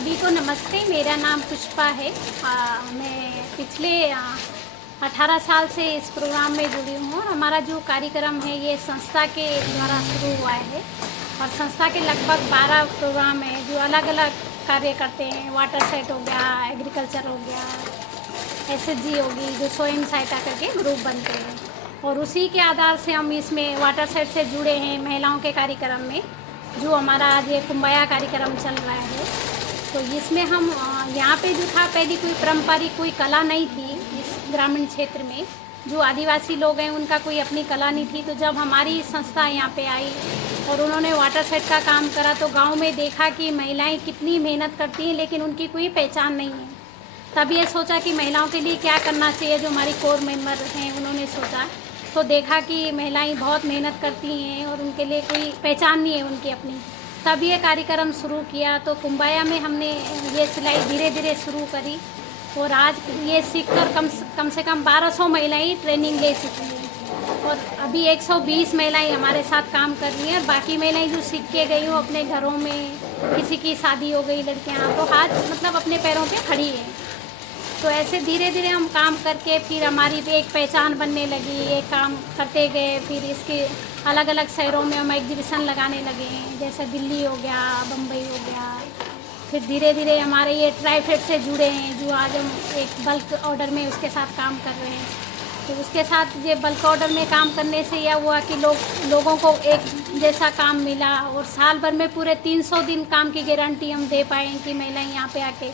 सभी को नमस्ते। मेरा नाम पुष्पा है। मैं पिछले 18 साल से इस प्रोग्राम में जुड़ी हूँ और हमारा जो कार्यक्रम है ये संस्था के द्वारा शुरू हुआ है और संस्था के लगभग 12 प्रोग्राम हैं जो अलग अलग कार्य करते हैं। वाटर सेट हो गया, एग्रीकल्चर हो गया, एसएचजी होगी, जो स्वयं सहायता करके ग्रुप बनते हैं और उसी के आधार से हम इसमें वाटर सेट से जुड़े हैं। महिलाओं के कार्यक्रम में जो हमारा आज ये कुंभया कार्यक्रम चल रहा है, तो इसमें हम यहाँ पे जो था पहले कोई पारंपरिक कोई कला नहीं थी इस ग्रामीण क्षेत्र में। जो आदिवासी लोग हैं उनका कोई अपनी कला नहीं थी। तो जब हमारी संस्था यहाँ पे आई और उन्होंने वाटर सेट का काम करा तो गांव में देखा कि महिलाएं कितनी मेहनत करती हैं लेकिन उनकी कोई पहचान नहीं है। तब ये सोचा कि महिलाओं के लिए क्या करना चाहिए। जो हमारी कोर मेंबर हैं उन्होंने सोचा तो देखा कि महिलाएं बहुत मेहनत करती हैं और उनके लिए कोई पहचान नहीं है उनकी अपनी। तब ये कार्यक्रम शुरू किया तो कुंभया में हमने ये सिलाई धीरे धीरे शुरू करी और आज ये सीखकर कम से कम 1200 महिलाएं ट्रेनिंग ले चुकी हैं और अभी 120 महिलाएं हमारे साथ काम कर रही हैं और बाकी महिलाएं जो सीख के गई हो अपने घरों में, किसी की शादी हो गई लड़कियां, तो आज मतलब अपने पैरों पे खड़ी है। तो ऐसे धीरे धीरे हम काम करके फिर हमारी एक पहचान बनने लगी। ये काम करते गए, फिर इसके अलग अलग शहरों में हम एग्जीबिशन लगाने लगे, जैसे दिल्ली हो गया, बम्बई हो गया। फिर धीरे धीरे हमारे ये ट्राईफेड से जुड़े हैं जो आज हम एक बल्क ऑर्डर में उसके साथ काम कर रहे हैं। तो उसके साथ ये बल्क ऑर्डर में काम करने से यह हुआ कि लोगों को एक जैसा काम मिला और साल भर में पूरे 300 दिन काम की गारंटी हम दे पाएँ कि महिलाएं यहाँ पे आके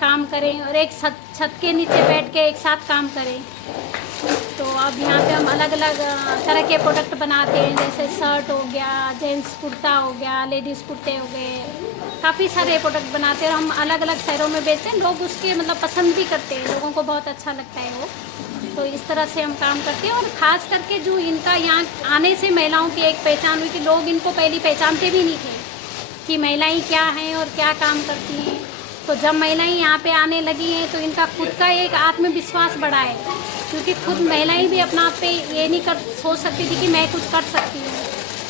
काम करें और एक छत के नीचे बैठ के एक साथ काम करें। तो अब यहाँ पे हम अलग अलग तरह के प्रोडक्ट बनाते हैं, जैसे शर्ट हो गया, जेंट्स कुर्ता हो गया, लेडीज़ कुर्ते हो गए, काफ़ी सारे प्रोडक्ट बनाते हैं और हम अलग अलग शहरों में बेचते हैं। लोग उसके मतलब पसंद भी करते हैं, लोगों को बहुत अच्छा लगता है वो। तो इस तरह से हम काम करते हैं और ख़ास करके जो इनका यहाँ आने से महिलाओं की एक पहचान हुई कि लोग इनको पहले पहचानते भी नहीं थे कि महिलाएँ क्या हैं और क्या काम करती हैं। तो जब महिलाएं यहाँ पे आने लगी हैं तो इनका खुद का एक आत्मविश्वास बढ़ा है, क्योंकि खुद महिलाएं भी अपना आप पे ये नहीं सोच सकती थी कि मैं कुछ कर सकती हूँ।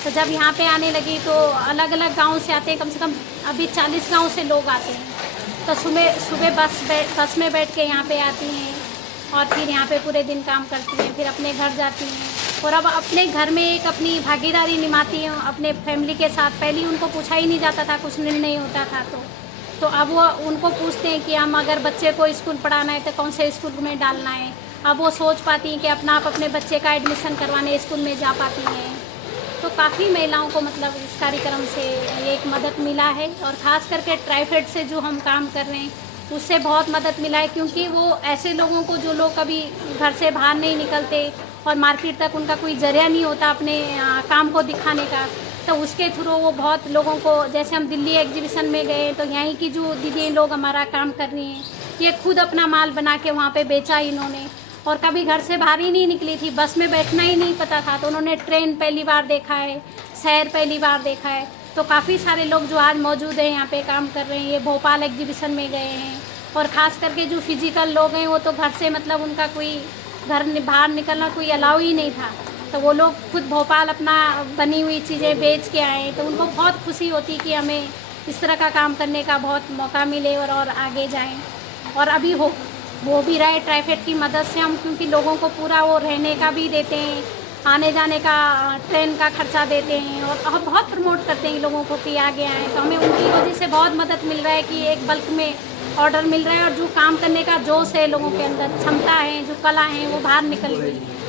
तो जब यहाँ पे आने लगी तो अलग अलग गाँव से आते हैं, कम से कम अभी 40 गाँव से लोग आते हैं। तो सुबह बस में बैठ के यहाँ पे आती हैं और फिर यहाँ पे पूरे दिन काम करती हैं, फिर अपने घर जाती हैं और अब अपने घर में एक अपनी भागीदारी निभाती हैं अपने फैमिली के साथ। पहले उनको पूछा ही नहीं जाता था, कुछ निर्णय होता था। तो अब वो उनको पूछते हैं कि हम अगर बच्चे को स्कूल पढ़ाना है तो कौन से स्कूल में डालना है। अब वो सोच पाती हैं कि आप अपने बच्चे का एडमिशन करवाने स्कूल में जा पाती हैं। तो काफ़ी महिलाओं को मतलब इस कार्यक्रम से एक मदद मिला है और ख़ास करके ट्राईफेड से जो हम काम कर रहे हैं उससे बहुत मदद मिला है, क्योंकि वो ऐसे लोगों को जो लोग कभी घर से बाहर नहीं निकलते और मार्केट तक उनका कोई जरिया नहीं होता अपने काम को दिखाने का, तो उसके थ्रू वो बहुत लोगों को, जैसे हम दिल्ली एग्जीबिशन में गए तो यहीं की जो दीदी लोग हमारा काम कर रही हैं ये खुद अपना माल बना के वहाँ पे बेचा इन्होंने और कभी घर से बाहर ही नहीं निकली थी, बस में बैठना ही नहीं पता था। तो उन्होंने ट्रेन पहली बार देखा है, शहर पहली बार देखा है। तो काफ़ी सारे लोग जो आज मौजूद हैं यहाँ पे काम कर रहे हैं, ये भोपाल एग्जीबिशन में गए हैं और ख़ास करके जो फिजिकल लोग हैं वो तो घर से मतलब उनका कोई घर बाहर निकलना कोई अलाउ ही नहीं था, तो वो लोग खुद भोपाल अपना बनी हुई चीज़ें बेच के आए। तो उनको बहुत खुशी होती कि हमें इस तरह का काम करने का बहुत मौका मिले और आगे जाएं। और अभी वो भी रहे ट्राईफेड की मदद से हम, क्योंकि लोगों को पूरा वो रहने का भी देते हैं, आने जाने का ट्रेन का खर्चा देते हैं और हम बहुत प्रमोट करते हैं लोगों को कि आगे आएँ। तो हमें उनकी वजह से बहुत मदद मिल रहा है कि एक बल्क में ऑर्डर मिल रहा है और जो काम करने का जोश है लोगों के अंदर, क्षमता है, जो कला है वो बाहर निकल रही है।